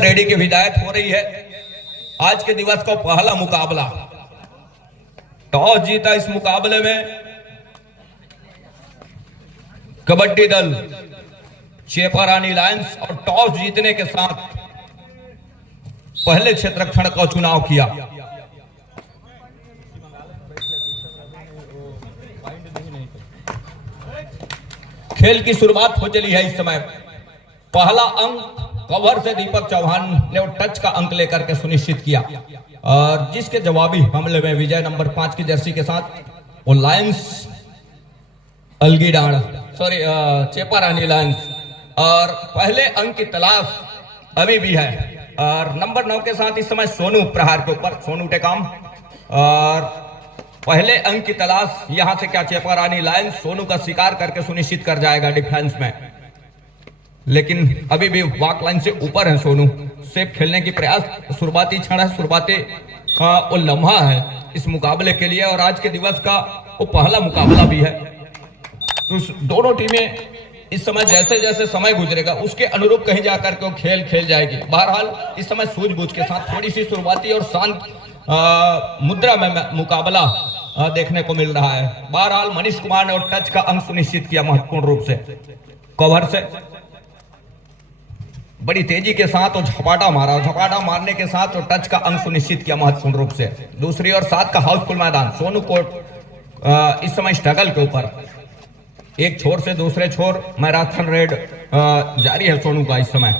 Ready की हिदायत हो रही है। आज के दिवस का पहला मुकाबला, टॉस जीता इस मुकाबले में कबड्डी दल चेपारानी लायंस और टॉस जीतने के साथ पहले क्षेत्ररक्षण का चुनाव किया। खेल की शुरुआत हो चली है। इस समय पहला अंक कवर से दीपक चौहान ने टच का अंक लेकर के सुनिश्चित किया और जिसके जवाबी हमले में विजय नंबर 5 की जर्सी के साथ वो लायंस अलगीडाड़ चेपारानी लायंस और पहले अंक की तलाश अभी भी है। और नंबर 9 के साथ इस समय सोनू प्रहार के ऊपर, सोनू टेकाम, और पहले अंक की तलाश यहां से क्या चेपारानी लायंस सोनू का शिकार करके सुनिश्चित कर जाएगा डिफेंस में, लेकिन अभी भी वॉक लाइन से ऊपर है सोनू। सेफ खेलने की प्रयास, शुरुआती क्षण है, शुरुआती वो लम्हा है इस मुकाबले के लिए और आज के दिवस का वो पहला मुकाबला भी है। तो दोनों टीमें इस समय जैसे जैसे समय गुजरेगा उसके अनुरूप कहीं जाकर के वो खेल खेल जाएगी। बहरहाल इस समय सूझबूझ के साथ थोड़ी सी शुरुआती और शांत मुद्रा में मुकाबला देखने को मिल रहा है। बहरहाल मनीष कुमार ने टच का अंक सुनिश्चित किया महत्वपूर्ण रूप से। कवर से बड़ी तेजी के साथ और झपाटा मारा, झपाटा मारने के साथ और टच का अंक सुनिश्चित किया महत्वपूर्ण रूप से। दूसरी ओर 7 का हाउसफुल मैदान, सोनू कोट इस समय स्ट्रगल के ऊपर, एक छोर से दूसरे छोर मैराथन रेड जारी है सोनू का इस समय,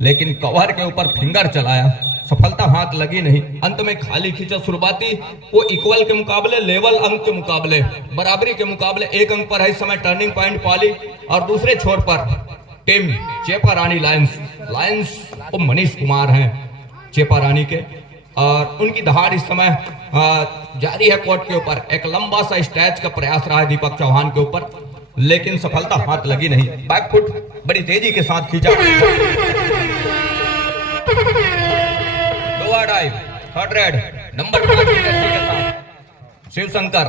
लेकिन कवर के ऊपर फिंगर चलाया, सफलता हाथ लगी नहीं। अंत में खाली खींचा। शुरुआती वो इक्वल के मुकाबले, लेवल अंक के मुकाबले, बराबरी के मुकाबले 1 अंक पर है इस समय टर्निंग पॉइंट पाली और दूसरे छोर पर टीम चेपारानी लायंस वो मनीष कुमार हैं चेपारानी के और उनकी दहाड़ इस समय जारी है कोर्ट के ऊपर। एक लंबा सा स्टैच का प्रयास रहा है दीपक चौहान के ऊपर, लेकिन सफलता हाथ लगी नहीं। बैकफुट बड़ी तेजी के साथ खींचा, थर्ड रेड नंबर 5 के साथ शिवशंकर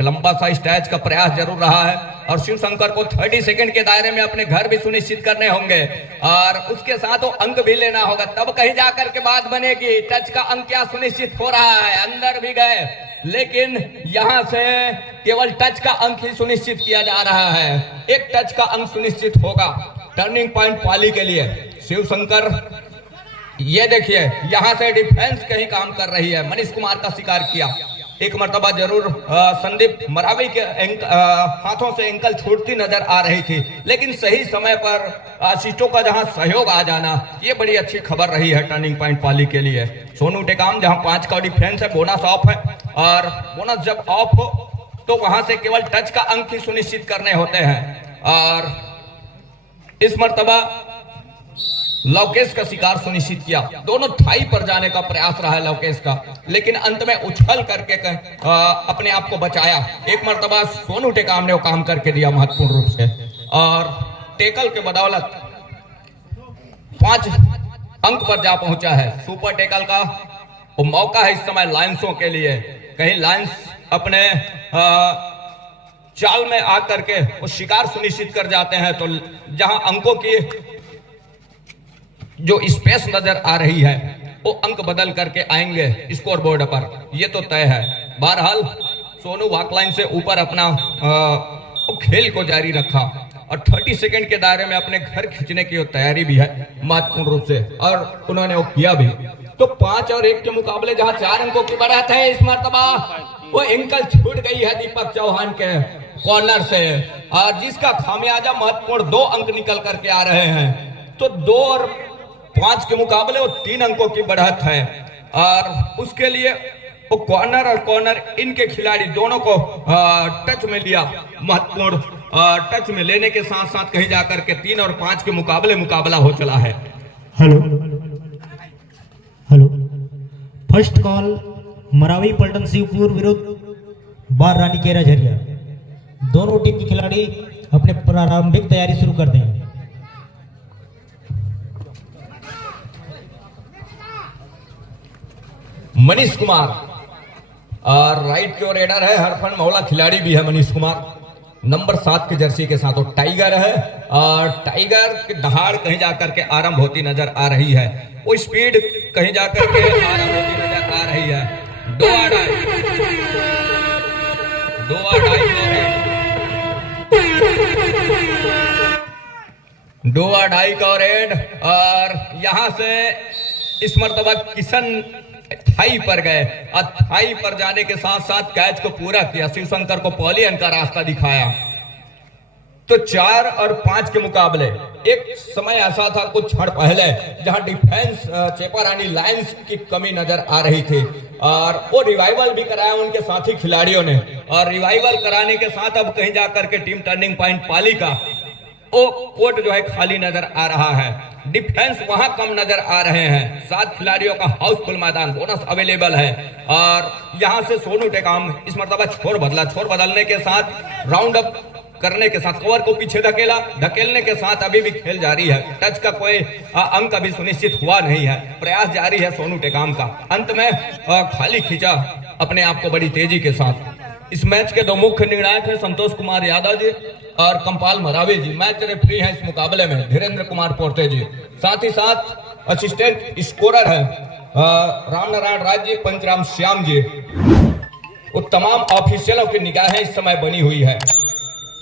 लंबा सा स्टैच का प्रयास जरूर रहा है और शिवशंकर को 30 सेकंड के दायरे में अपने घर भी सुनिश्चित करने होंगे और उसके साथ वो अंक भी लेना होगा, तब कहीं जाकर के बात बनेगी। टच का अंक क्या सुनिश्चित हो रहा है, अंदर भी गए लेकिन यहां से केवल टच का अंक ही सुनिश्चित किया जा रहा है। एक टच का अंक सुनिश्चित होगा टर्निंग पॉइंट पाली के लिए। शिवशंकर ये देखिए यहां से डिफेंस कहीं काम कर रही है, मनीष कुमार का शिकार किया। एक मर्तबा जरूर संदीप मरावी के हाथों से एंकल छूटती नजर आ रही थी, लेकिन सही समय पर आशीषों का जहां सहयोग आ जाना ये बड़ी अच्छी खबर रही है टर्निंग पॉइंट पाली के लिए। सोनू टेकाम जहां 5 का डिफेंस है, बोनस ऑफ है और बोनस जब ऑफ हो तो वहां से केवल टच का अंक ही सुनिश्चित करने होते हैं और इस मर्तबा लवकेश का शिकार सुनिश्चित किया। दोनों थाई पर जाने का प्रयास रहा है लवकेश का, लेकिन अंत में उछल करके अपने आप को बचाया। एक मर्तबा सोनू टेकाम ने वो काम करके दिया महत्वपूर्ण रूप से और टेकल के बदौलत 5 अंक पर जा पहुंचा है। सुपर टेकल का वो मौका है इस समय लायंसों के लिए। कहीं लायंस अपने चाल में आकर के वो शिकार सुनिश्चित कर जाते हैं तो जहां अंकों की जो स्पेस नजर आ रही है वो अंक बदल करके आएंगे स्कोर बोर्ड पर, ये तो तय है। बहरहाल सोनू वॉकलाइन से ऊपर अपना खेल को जारी रखा और 30 सेकंड के दायरे में अपने घर खींचने की तैयारी भी है महत्वपूर्ण रूप से और उन्होंने वो किया भी। तो 5 और 1 के मुकाबले जहां 4 अंकों की बढ़त है, इस मर्तबा वो एंकल छूट गई है दीपक चौहान के कॉर्नर से और जिसका खामियाजा महत्वपूर्ण 2 अंक निकल करके आ रहे हैं। तो 2 और 5 के मुकाबले वो 3 अंकों की बढ़त है और उसके लिए वो कॉर्नर और कॉर्नर इनके खिलाड़ी दोनों को टच में लिया। महत्वपूर्ण टच में लेने के साथ साथ कहीं जाकर के 3 और 5 के मुकाबला हो चला है। Hello hello, first call Marawi पलटन शिवपुर विरुद्ध बार रानी केरा झरिया। दोनों टीम के खिलाड़ी अपने प्रारंभिक तैयारी शुरू कर दें। मनीष कुमार और राइट की ओर रेडर है हरफन मौला, खिलाड़ी भी है मनीष कुमार। नंबर 7 की जर्सी के साथ वो टाइगर है और टाइगर की दहाड़ कहीं जाकर के आरंभ होती नजर आ रही है, वो स्पीड कहीं जाकर के आरंभ होती नजर आ रही है। दो अढ़ाई का रेड और यहां से इस मर्तबा किशन थाई पर गए और थाई पर जाने के साथ साथ कैच को पूरा किया, शिवशंकर को पॉलियन का रास्ता दिखाया। तो 4 और 5 के मुकाबले एक समय ऐसा था कुछ क्षण पहले जहां डिफेंस चेपारानी लायंस की कमी नजर आ रही थी और वो रिवाइवल भी कराया उनके साथी खिलाड़ियों ने, और रिवाइवल कराने के साथ अब कहीं जाकर के टीम टर्निंग पॉइंट पाली का वो कोर्ट जो है खाली नजर आ रहा है, डिफेंस वहां कम नजर आ रहे हैं। 7 खिलाड़ियों का हाउसफुल मैदान, बोनस अवेलेबल है और यहां से सोनू टेकाम इस मर्तबा छोर बदलने के साथ राउंड अप करने के साथ कवर को पीछे धकेलने के साथ अभी भी खेल जारी है। टच का कोई अंक अभी सुनिश्चित हुआ नहीं है, प्रयास जारी है सोनू टेकाम का। अंत में खाली खींचा अपने आप को बड़ी तेजी के साथ। इस मैच के 2 मुख्य निर्णायक हैं संतोष कुमार यादव जी और कंपाल मरावी जी। मैच रेफरी हैं इस मुकाबले में धीरेन्द्र कुमार पोर्ते जी। साथ ही साथ असिस्टेंट स्कोरर है रामनारायण राज जी, पंचराम श्याम जी। वो तमाम ऑफिशियलों की निगाहें इस समय बनी हुई है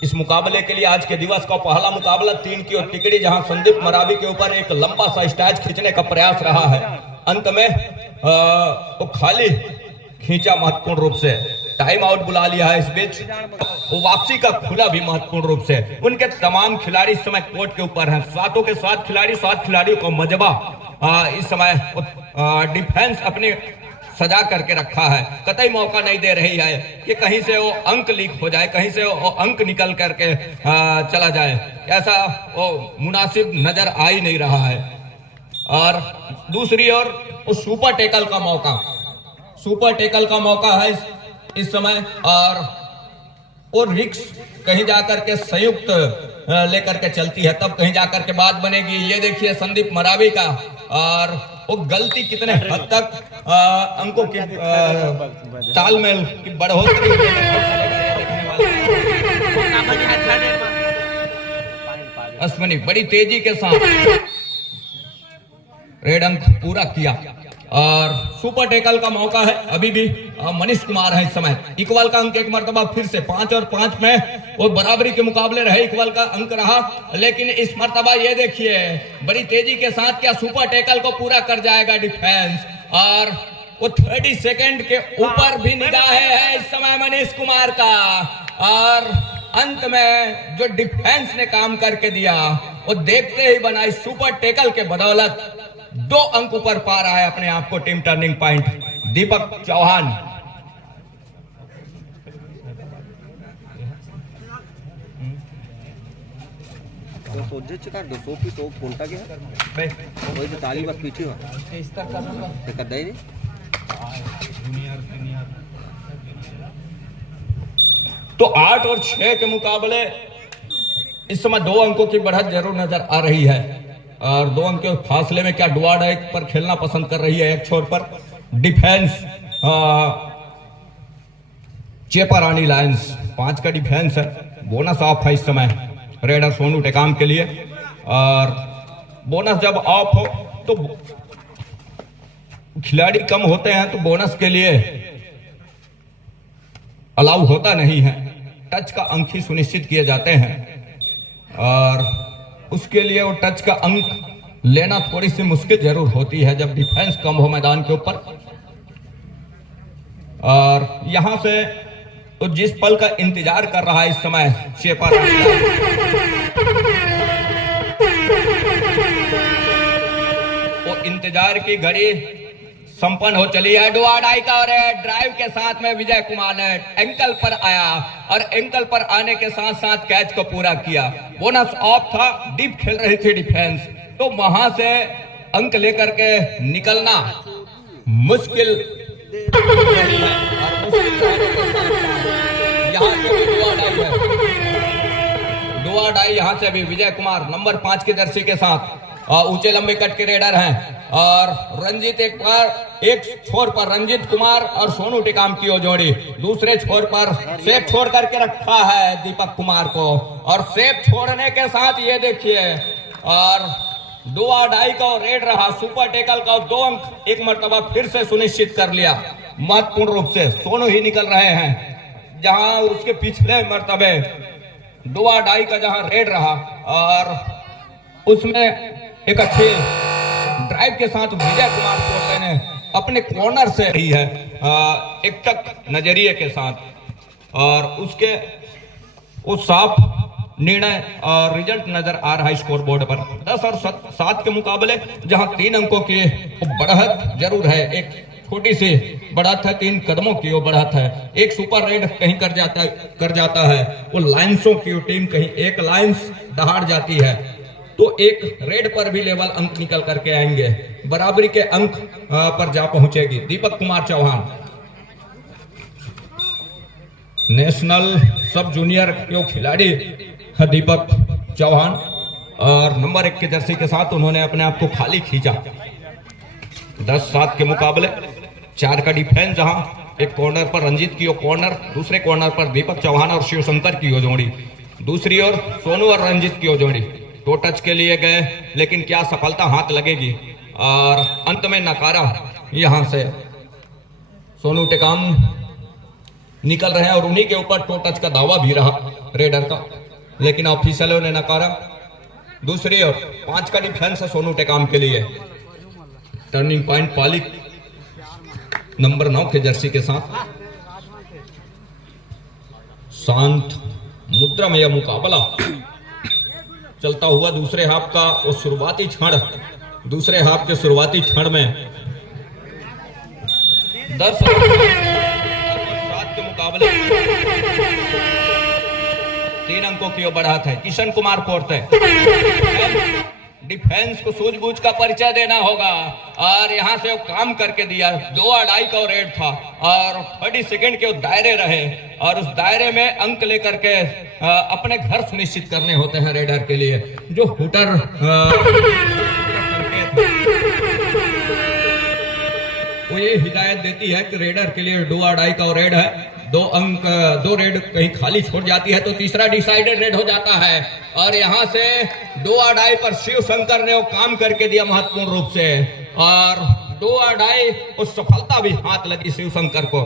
इस मुकाबले के लिए। आज के दिवस का पहला मुकाबला 3 की और टिकड़ी, जहां संदीप मरावी के ऊपर एक लंबा सा स्टैच खींचने का प्रयास रहा है। अंत में वो खाली खींचा महत्वपूर्ण रूप से, टाइम आउट बुला लिया है। इस बीच वो वापसी का खुला भी महत्वपूर्ण रूप से। उनके तमाम खिलाड़ी इस समय कोर्ट के ऊपर हैं। 7 के 7 खिलाड़ी, 7 खिलाड़ियों को मजबा इस समय डिफेंस अपनी सजा करके रखा है, कतई मौका नहीं दे रही है कि कहीं से वो अंक लीक हो जाए, कहीं से वो अंक निकल करके चला जाए, ऐसा वो मुनासिब नजर आ ही नहीं रहा है। और दूसरी ओर वो सुपर टैकल का मौका है इस समय, और रिक्स कहीं जाकर के संयुक्त लेकर के चलती है, तब कहीं जाकर के बात बनेगी। ये देखिए संदीप मरावी का, और वो गलती कितने हद तक अंकों की तालमेल की बढ़ोतरी अश्विनी बड़ी तेजी के साथ रेड अंक पूरा किया। और सुपर टैकल का मौका है अभी भी मनीष कुमार है इस समय। इक्वल का अंक एक मर्तबा फिर से 5 और 5 में वो बराबरी के मुकाबले रहे, इक्वल का अंक रहा, लेकिन इस मर्तबा ये देखिए बड़ी तेजी के साथ क्या सुपर टैकल को पूरा कर जाएगा डिफेंस। और वो 30 सेकंड के ऊपर भी निगाहें है इस समय मनीष कुमार का। और अंत में जो डिफेंस ने काम करके दिया वो देखते ही बना। इस सुपर टैकल के बदौलत 2 अंक ऊपर पा रहा है अपने आप को टीम टर्निंग पॉइंट दीपक चौहान। तो 8 और 6 के मुकाबले इस समय 2 अंकों की बढ़त जरूर नजर आ रही है, और 2 अंक के फासले में क्या डुआड एक पर खेलना पसंद कर रही है। एक छोर पर डिफेंस चेपारानी लायंस 5 का डिफेंस है, बोनस ऑफ है इस समय रेडर सोनू टेकाम के लिए। और बोनस जब ऑफ हो तो खिलाड़ी कम होते हैं तो बोनस के लिए अलाउ होता नहीं है, टच का अंक ही सुनिश्चित किए जाते हैं, और उसके लिए वो टच का अंक लेना थोड़ी सी मुश्किल जरूर होती है जब डिफेंस कम हो मैदान के ऊपर। और यहां से तो जिस पल का इंतजार कर रहा है इस समय चेपारानी, वो इंतजार की घड़ी संपन्न हो चली है। डुआडाई का और ड्राइव के साथ में विजय कुमार ने एंकल पर आया और एंकल पर आने के साथ साथ कैच को पूरा किया। बोनस ऑफ था, डीप खेल रही थी डिफेंस, तो वहां से अंक लेकर के निकलना मुश्किल यहां से भी डुआडाई है। डुआडाई यहां से भी विजय कुमार नंबर 5 की जर्सी के साथ ऊंचे लंबे कट के रेडर हैं। और रंजीत एक छोर पर रंजीत कुमार और सोनू टिकाम की जोड़ी, दूसरे छोर पर सेफ छोड़ करके रखा है दीपक कुमार को। और सेफ छोड़ने के साथ ये देखिए, और दो आढ़ाई का रेड रहा, सुपर टेकल का 2 अंक एक मर्तबा फिर से सुनिश्चित कर लिया। महत्वपूर्ण रूप से सोनू ही निकल रहे हैं, जहां उसके पिछले मर्तबे 2 आढ़ाई का जहां रेड रहा और उसमें एक अच्छे ड्राइव के साथ विजय कुमार कोटे ने अपने कॉर्नर से रही है एक टक नजरिए के साथ, और उसके उस साफ निर्णय और रिजल्ट नजर आ रहा है स्कोर बोर्ड पर। 10 और 7 के मुकाबले जहां 3 अंकों की बढ़त जरूर है, एक छोटी सी बढ़त है, 3 कदमों की वो बढ़त है। एक सुपर रेड कहीं कर जाता है, वो लाइंसों की टीम कहीं एक लाइंस दहाड़ जाती है, तो एक रेड पर भी लेवल अंक निकल करके आएंगे, बराबरी के अंक पर जा पहुंचेगी। Deepak Kumar Chauhan national sub junior के खिलाड़ी है दीपक चौहान, और नंबर 1 के जर्सी के साथ उन्होंने अपने आप को खाली खींचा। 10-7 के मुकाबले 4 का डिफेंस, जहां एक कॉर्नर पर रंजीत की कॉर्नर, दूसरे कॉर्नर पर दीपक चौहान और शिवशंकर की जोड़ी, दूसरी ओर सोनू और रंजीत की जोड़ी टो टच के लिए गए, लेकिन क्या सफलता हाथ लगेगी, और अंत में नकारा। यहां से सोनू टेकाम निकल रहे हैं और उन्हीं के ऊपर टो टच का दावा भी रहा रेडर का, लेकिन ऑफिशियलों ने नकारा। दूसरी ओर 5 का डिफेंस है सोनू टेकाम के लिए। टर्निंग पॉइंट पालिक नंबर 9 के जर्सी के साथ शांत मुद्रा में यह मुकाबला चलता हुआ दूसरे हाफ का वो शुरुआती क्षण, दूसरे हाफ के शुरुआती क्षण में 10 और 7 के मुकाबले 3 अंकों की ओर बढ़त है। किशन कुमार कोरते डिफेंस को सूझबूझ का परिचय देना होगा, और यहां से वो काम करके दिया। 2 आढ़ाई का रेड था और 30 सेकंड के दायरे रहे, और उस दायरे में अंक लेकर के अपने घर सुनिश्चित करने होते हैं रेडर के लिए। जो हुटर वो ये हिदायत देती है कि रेडर के लिए 2 आढ़ाई का रेड है, 2 रेड कहीं खाली छोड़ जाती है तो तीसरा डिसाइडेड रेड हो जाता है। और यहां से 2 आढ़ाई पर शिव शंकर ने वो काम करके दिया महत्वपूर्ण रूप से, और 2 आढ़ाई उस सफलता भी हाथ लगी शिव शंकर को।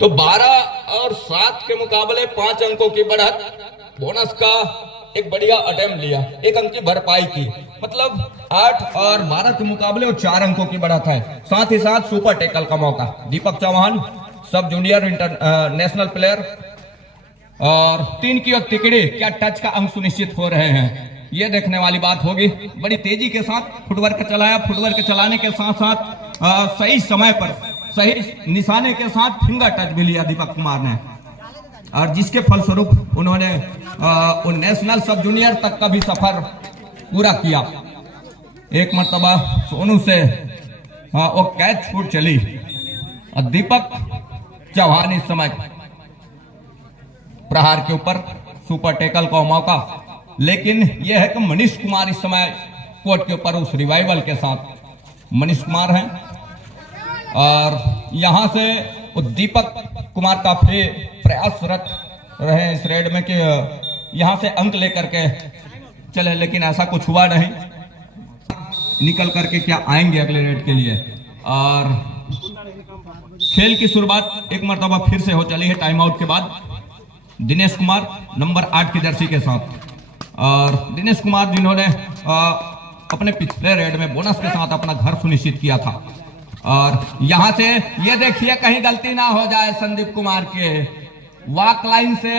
तो 12 और 7 के मुकाबले 5 अंकों की बढ़त, बोनस का एक बढ़िया अटेम्प्ट लिया, 1 अंक की भरपाई की, मतलब 8 और 12 के मुकाबले और 4 अंकों की बढ़त है। साथ ही साथ सुपर टेकल का मौका। दीपक चौहान सब जूनियर नेशनल प्लेयर, और 3 की तिकड़ी, क्या टच का अंक सुनिश्चित हो रहे हैं, ये देखने वाली बात होगी। बड़ी तेजी के साथ फुटवर्क चलाया, फुटवर्क चलाने के साथ साथ सही समय पर सही निशाने के साथ फिंगर टच भी लिया दीपक कुमार ने, और जिसके फलस्वरूप उन्होंने नेशनल सब जूनियर तक का भी सफर पूरा किया। एक मर्तबा सोनू से वो कैच छूट चली, और दीपक चौहान इस समय प्रहार के ऊपर सुपर टेकल का मौका, लेकिन यह है कि मनीष कुमार इस समय कोर्ट के ऊपर उस रिवाइवल के साथ मनीष कुमार हैं, और यहां से दीपक कुमार काफी प्रयासरत रहे इस रेड में कि यहां से अंक लेकर के चले, लेकिन ऐसा कुछ हुआ नहीं। निकल करके क्या आएंगे अगले रेड के लिए, और खेल की शुरुआत एक मर्तबा फिर से हो चली है टाइम आउट के बाद। दिनेश कुमार नंबर 8 की जर्सी के साथ, और दिनेश कुमार जिन्होंने अपने पिछले रेड में बोनस के साथ अपना घर सुनिश्चित किया था, और यहां से ये देखिए कहीं गलती ना हो जाए संदीप कुमार के, वॉक लाइन से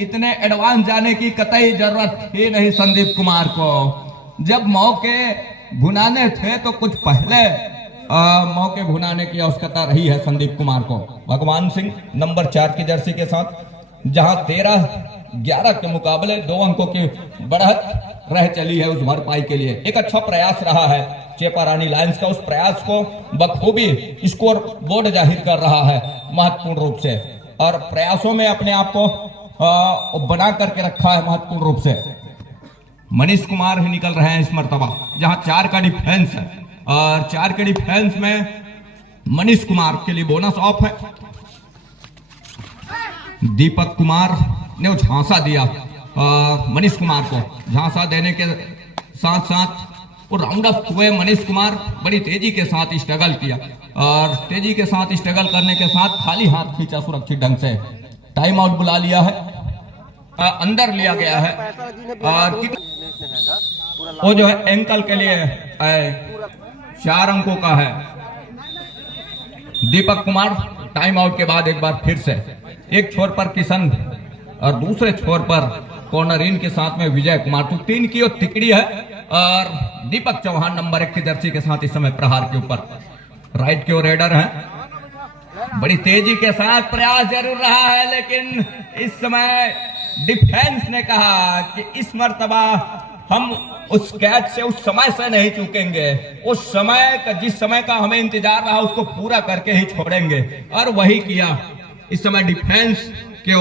इतने एडवांस जाने की कतई जरूरत ही नहीं संदीप कुमार को। जब मौके भुनाने थे तो कुछ पहले मौके भुनाने की आवश्यकता रही है संदीप कुमार को। भगवान सिंह नंबर 4 की जर्सी के साथ, जहां 13-11 के मुकाबले 2 अंकों की बढ़त रह चली है उस भरपाई के लिए। एक अच्छा प्रयास रहा है चेपा रानी लायंस का, उस प्रयास को बखूबी स्कोर बोर्ड जाहिर कर रहा है महत्वपूर्ण रूप से, और प्रयासों में अपने आप को बना करके रखा है महत्वपूर्ण रूप से। मनीष कुमार ही निकल रहे हैं इस मर्तबा, जहां 4 का डिफेंस है और 4 के डिफेंस में मनीष कुमार के लिए बोनस ऑफ है। दीपक कुमार ने झांसा दिया मनीष कुमार को, झांसा देने के साथ साथ वो राउंड अप हुए। मनीष कुमार बड़ी तेजी के साथ स्ट्रगल किया और तेजी के साथ स्ट्रगल करने के साथ खाली हाथ खींचा सुरक्षित ढंग से। टाइम आउट बुला लिया है, अंदर लिया गया है और वो जो है एंकल के लिए 4 अंकों का है। दीपक कुमार टाइम आउट के बाद एक बार फिर से एक छोर पर किशन और दूसरे छोर पर कॉर्नर इन के साथ में विजय कुमार। तो 3 की और तिकड़ी है और दीपक चौहान नंबर 1 की जर्सी के साथ इस समय प्रहार के ऊपर राइट की ओर रेडर है। बड़ी तेजी के साथ प्रयास जरूर रहा है, लेकिन इस समय डिफेंस ने कहा कि इस मर्तबा हम उस कैच से उस समय से नहीं चूकेंगे, उस समय का जिस समय का हमें इंतजार रहा उसको पूरा करके ही छोड़ेंगे और वही किया। इस समय डिफेंस के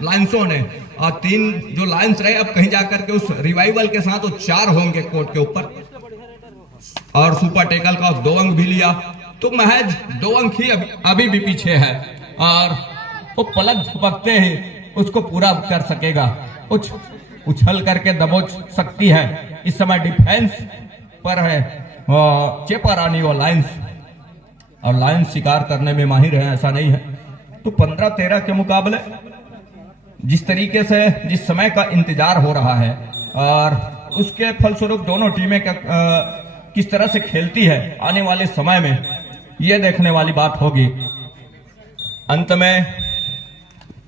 लाइंसों ने 3 जो लाइंस रहे, अब कहीं जाकर के उस रिवाइवल के साथ वो 4 होंगे कोर्ट के ऊपर और सुपर टेकल का 2 अंक भी लिया, तो महज 2 अंक ही अभी भी पीछे है और वो पलक झपकते ही उसको पूरा कर सकेगा, कुछ उछल करके दबोच सकती है। इस समय डिफेंस पर है चेपा रानी और लाइंस शिकार करने में माहिर है, ऐसा नहीं है। तो 15-13 के मुकाबले जिस तरीके से जिस समय का इंतजार हो रहा है और उसके फलस्वरूप दोनों टीमें किस तरह से खेलती है आने वाले समय में, यह देखने वाली बात होगी। अंत में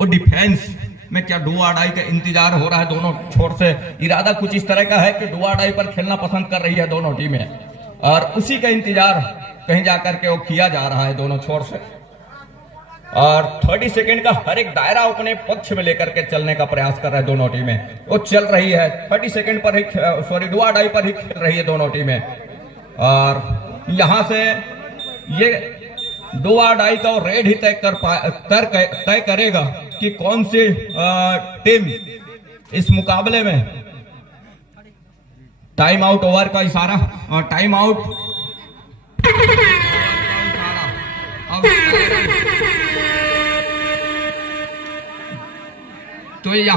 वो डिफेंस में क्या डू और डाई का इंतजार हो रहा है। दोनों छोर से इरादा कुछ इस तरह का है कि डू और डाई पर खेलना पसंद कर रही है दोनों टीमें और उसी का इंतजार कहीं जाकर के वो किया जा रहा है दोनों छोर से। और 30 सेकंड का हर एक दायरा अपने पक्ष में लेकर के चलने का प्रयास कर रहे हैं दोनों टीमें। वो चल रही है 30 सेकंड पर ही, डू और डाई पर ही खेल रही है दोनों टीमें और यहां से ये डू और डाई का रेड ही तय करेगा कि कौन सी टीम इस मुकाबले में। टाइम आउट ओवर का इशारा और टाइम आउट तो यहाँ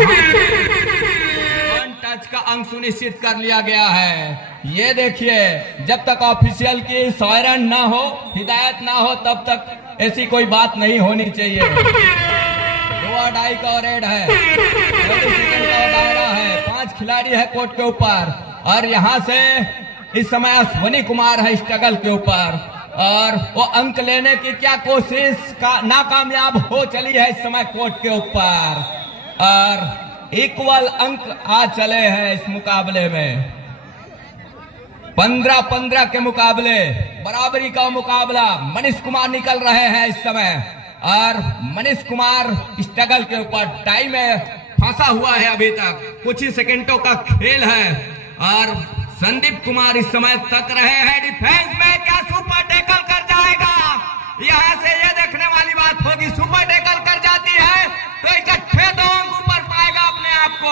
टच का अंक सुनिश्चित कर लिया गया है। ये देखिए, जब तक ऑफिशियल की सायरन ना हो, हिदायत ना हो, तब तक ऐसी कोई बात नहीं होनी चाहिए। दो डाई का रेड है, 30 सेकंड का दायरा है, 5 खिलाड़ी है कोर्ट के ऊपर और यहां से इस समय अश्विनी कुमार है स्ट्रगल के ऊपर और वो अंक लेने की क्या कोशिश का नाकामयाब हो चली है इस समय कोर्ट के ऊपर और इक्वल अंक आ चले हैं इस मुकाबले में। 15-15 के मुकाबले, बराबरी का मुकाबला। मनीष कुमार निकल रहे हैं इस समय और मनीष कुमार स्ट्रगल के ऊपर टाइम में फंसा हुआ है, अभी तक कुछ ही सेकंडों का खेल है और संदीप कुमार इस समय तक रहे हैं डिफेंस में। क्या सुपर टैकल कर जाएगा? यहां से ये देखने वाली बात होगी। सुपर टैकल कर जाती है तो इकट्ठे 2 अंक ऊपर पाएगा अपने आप को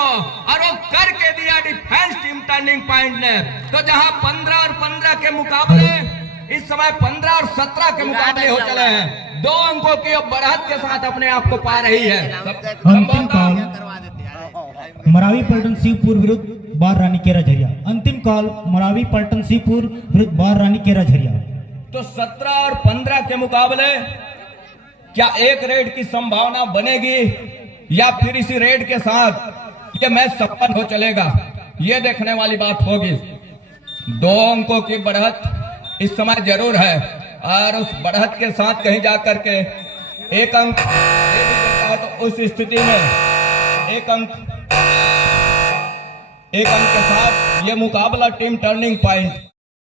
और वो करके दिया डिफेंस टीम टर्निंग पॉइंट ने। तो जहां 15 और 15 के मुकाबले इस समय 15 और 17 के मुकाबले हो चले हैं, 2 अंकों की बढ़त के साथ अपने आप को पा रही है। अंतिम कॉल मरावी पलटन शिवपुर विरुद्ध बार रानी केरा झरिया। अंतिम कॉल मरावी पलटन शिवपुर विरुद्ध बार रानी केरा झरिया। तो 17 और 15 के मुकाबले क्या एक रेड की संभावना बनेगी या फिर इसी रेड के साथ ये मैच संपन्न हो चलेगा, ये देखने वाली बात होगी। 2 अंकों की बढ़त इस समय जरूर है और उस बढ़त के साथ कहीं जाकर के 1 अंक तो उस स्थिति में 1 अंक के साथ ये मुकाबला टीम टर्निंग पॉइंट